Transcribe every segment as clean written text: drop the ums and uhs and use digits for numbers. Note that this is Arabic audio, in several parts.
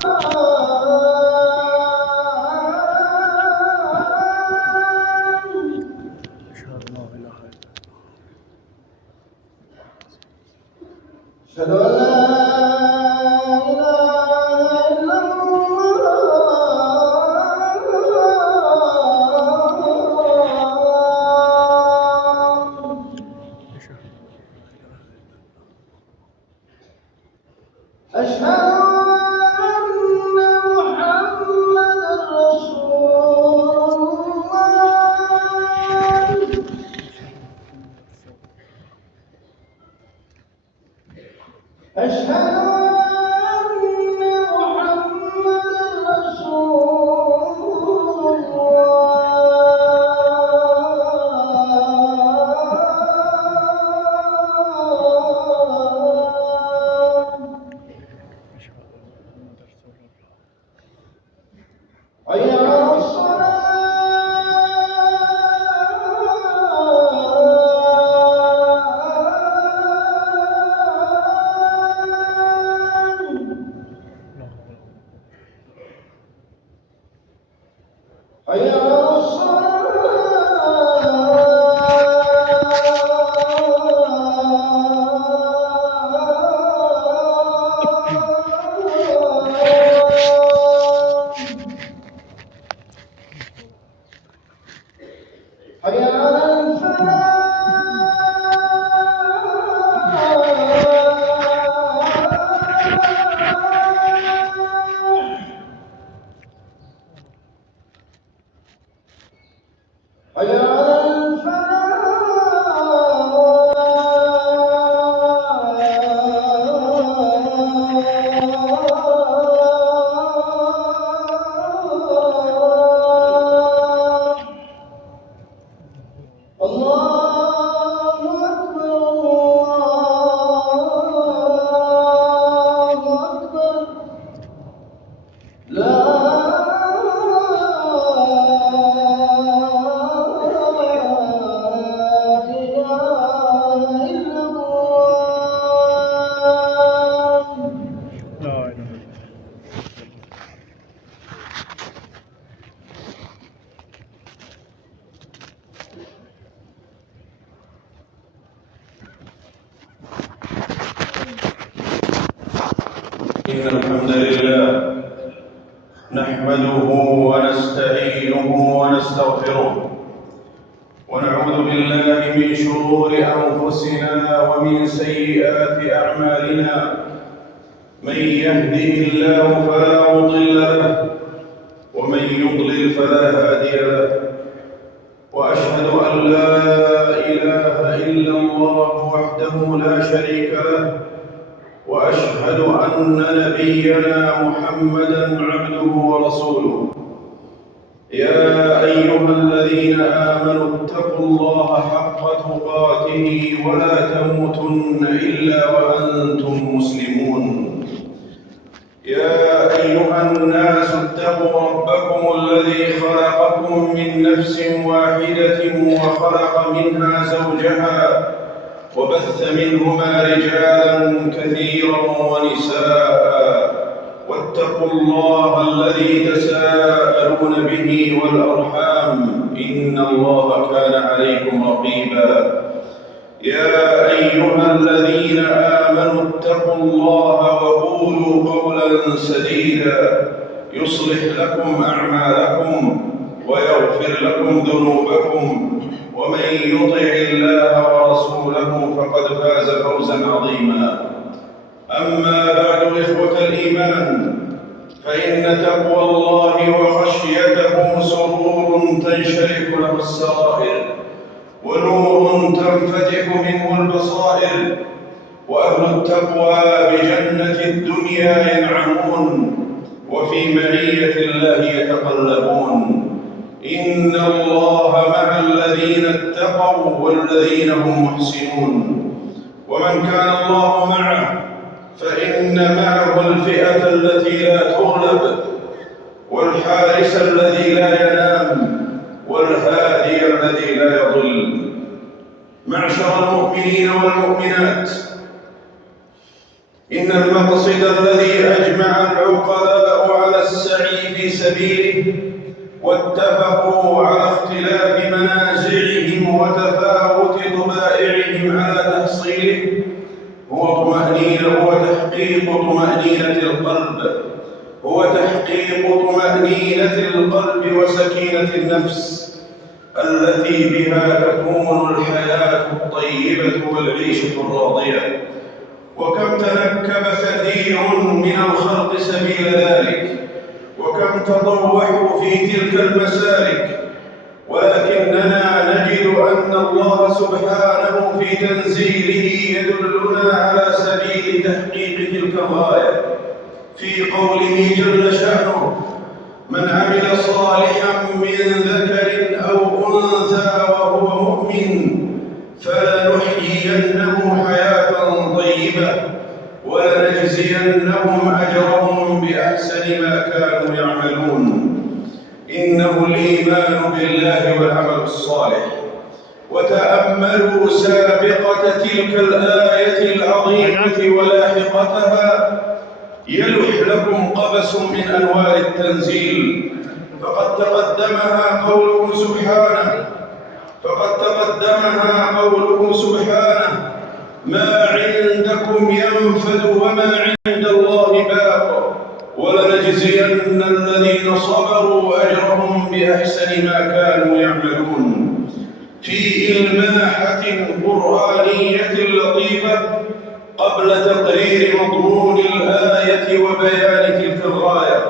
أشهد أن لا إله إلا الله. أشهد أن محمدا رسول الله. أشهد أن محمدا رسول الله. حي على الصلاة. حي على حي على الفلاح. حي على الفلاح. الله أكبر الله أكبر. لا إله إلا الله. إن الحمد لله نحمده ونستعينه ونستغفره ونعوذ بالله من شرور أنفسنا ومن سيئات أعمالنا. من يهده الله فلا مضل له ومن يضلل فلا هادي له، وأشهد أن لا إله إلا الله وحده لا شريك له، وأشهد أن نبينا محمدًا عبده ورسوله. يا أيها الذين آمنوا اتقوا الله حق تقاته ولا تموتن إلا وأنتم مسلمون. يا أيها الناس اتقوا ربكم الذي خلقكم من نفس واحدة وخلق منها زوجها وبث منهما رجالا كثيرا ونساء، واتقوا الله الذي تساءلون به والأرحام إن الله كان عليكم رقيبا. يا أيها الذين آمنوا اتقوا الله وقولوا قولا سديدا يصلح لكم أعمالكم ويغفر لكم ذنوبكم، ومن يطع الله ورسوله فقد فاز فوزا عظيما. أما بعد، إخوة الإيمان، فإن تقوى الله وخشيته سرور تنشرح له السرائر، ونور تنفتح منه البصائر، وأهل التقوى بجنة الدنيا ينعمون وفي معية الله يتقلبون. إن الله مع الذين اتقوا والذين هم محسنون. ومن كان الله معه فإن معه الفئة التي لا تغلب، والحارس الذي لا ينام، والهادي الذي لا يضل. معشر المؤمنين والمؤمنات، إن المقصد الذي أجمع العقلاء على السعي في سبيله واتفقوا على اختلاف منازعهم وتفاوت طبائعهم على تحصيله هو تحقيق طمأنينة القلب، وسكينة النفس التي بها تكون الحياة الطيبة والعيشة الراضية. وكم تنكب كثير من الخلق سبيل ذلك، وكم تطوحوا في تلك المسالك، ولكننا نجد أن الله سبحانه في تنزيله يدلنا على سبيل تحقيق تلك الغاية في قوله جل شأنه: من عمل صالحا من ذكر أو أنثى وهو مؤمن فلنحيينه حياة طيبة ولنجزينهم أجرهم بأحسن ما كانوا يعملون. إنه الإيمان بالله والعمل الصالح. وتأملوا سابقة تلك الآية العظيمة ولاحقتها يلح لكم قبس من أنوار التنزيل، فقد تقدمها قوله سبحانه: ما عندكم ينفد وما عند الله باق ولنجزين الذين صبروا أجرهم بأحسن ما كانوا يعملون. في إلماحة قرآنية لطيفة قبل تقرير مضمون الآية وبيان تلك الغاية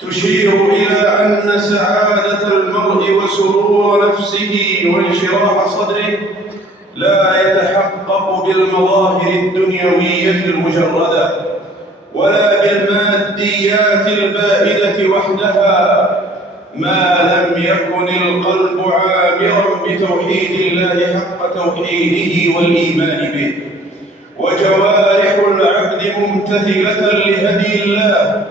تشير إلى أن سعادة المرء وسرور نفسه وانشراح صدره لا يتحقق بالمظاهر الدنيوية المجردة ولا بالماديات البائدة وحدها، ما لم يكن القلب عامرا بتوحيد الله حق توحيده والإيمان به، وجوارح العبد ممتثلة لهدي الله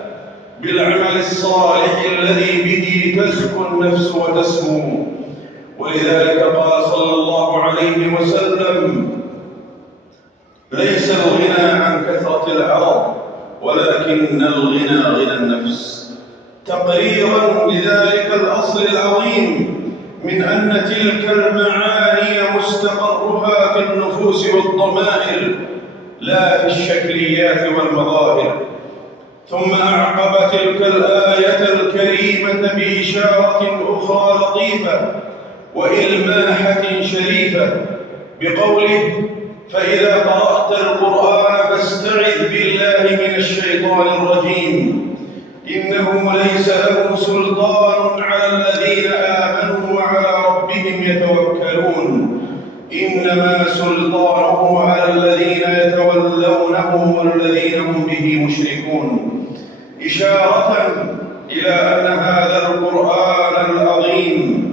بالعمل الصالح الذي به تزكو النفس وتسمو. ولذلك قال صلى الله عليه وسلم: ليس الغنى عن كثرة العرض ولكن الغنى غنى النفس، تقريرا لذلك الأصل العظيم من أن تلك المعاني مستقرها في النفوس والضمائر لا في الشكليات والمظاهر. ثم أعقب تلك الآية الكريمة بإشارة أخرى لطيفة وإلماحة شريفة بقوله: فإذا قرأت القرآن فاستعذ بالله من الشيطان الرجيم إنه ليس له سلطان على الذين آمنوا وعلى ربهم يتوكلون إنما سلطانه على الذين يتولونه والذين هم به مشركون. إشارة إلى أن هذا القرآن العظيم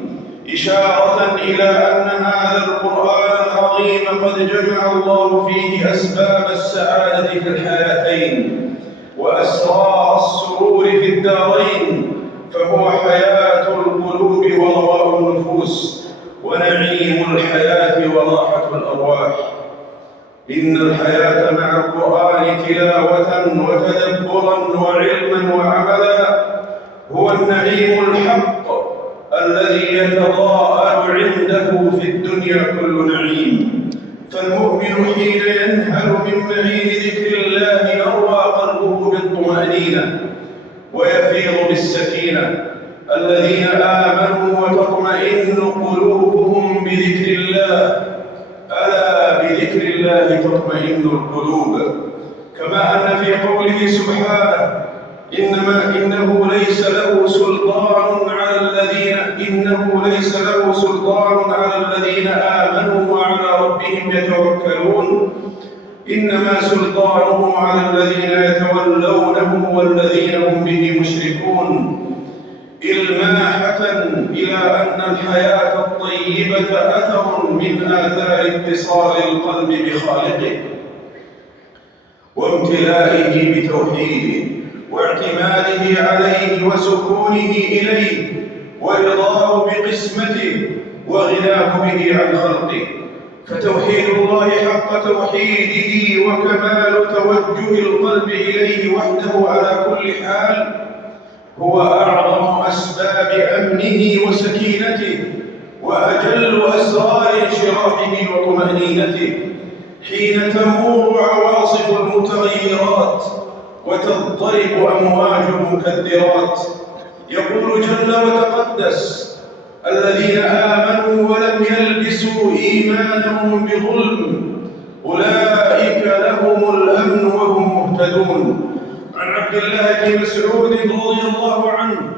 قد جمع الله فيه أسباب السعادة في الحياتين وأسرار السرور في الدارين، فهو حياة القلوب ورواء النفوس ونعيم الحياة وراحة الأرواح. إن الحياة مع القرآن تلاوة وتدبرا وعلما وعملا هو النعيم الحق الذي يتضاءل عنده في الدنيا كل نعيم. فالمؤمن حين ينهل من معين ذكر الله يروى قلبه بالطمأنينة ويفيض بالسكينة. الذين آمنوا وتطمئن قلوبهم بذكر الله، ألا بذكر الله تطمئن القلوب. كما أن في قوله سبحانه: إنه ليس له سلطان على الذين آمنوا وعلى ربهم يتوكلون إنما سلطانه على الذين يتولونه والذين هم به مشركون. إلماحة إلى أن الحياة الطيبة أثر من آثار اتصال القلب بخالقه وامتلائه بتوحيده واعتماده عليه وسكونه إليه ورضاه بقسمته وغناه به عن خلقه. فتوحيد الله حق توحيده وكمال توجه القلب إليه وحده على كل حال هو أعظم أسباب أمنه وسكينته وأجل أسرار انشراحه وطمأنينته حين تمور عواصف المتغيرات وتضطرب أمواج المكدرات. يقول جل وتقدس: الذين آمنوا ولم يلبسوا إيمانهم بظلم أولئك لهم الأمن وهم مهتدون. عن عبد الله بن مسعود رضي الله عنه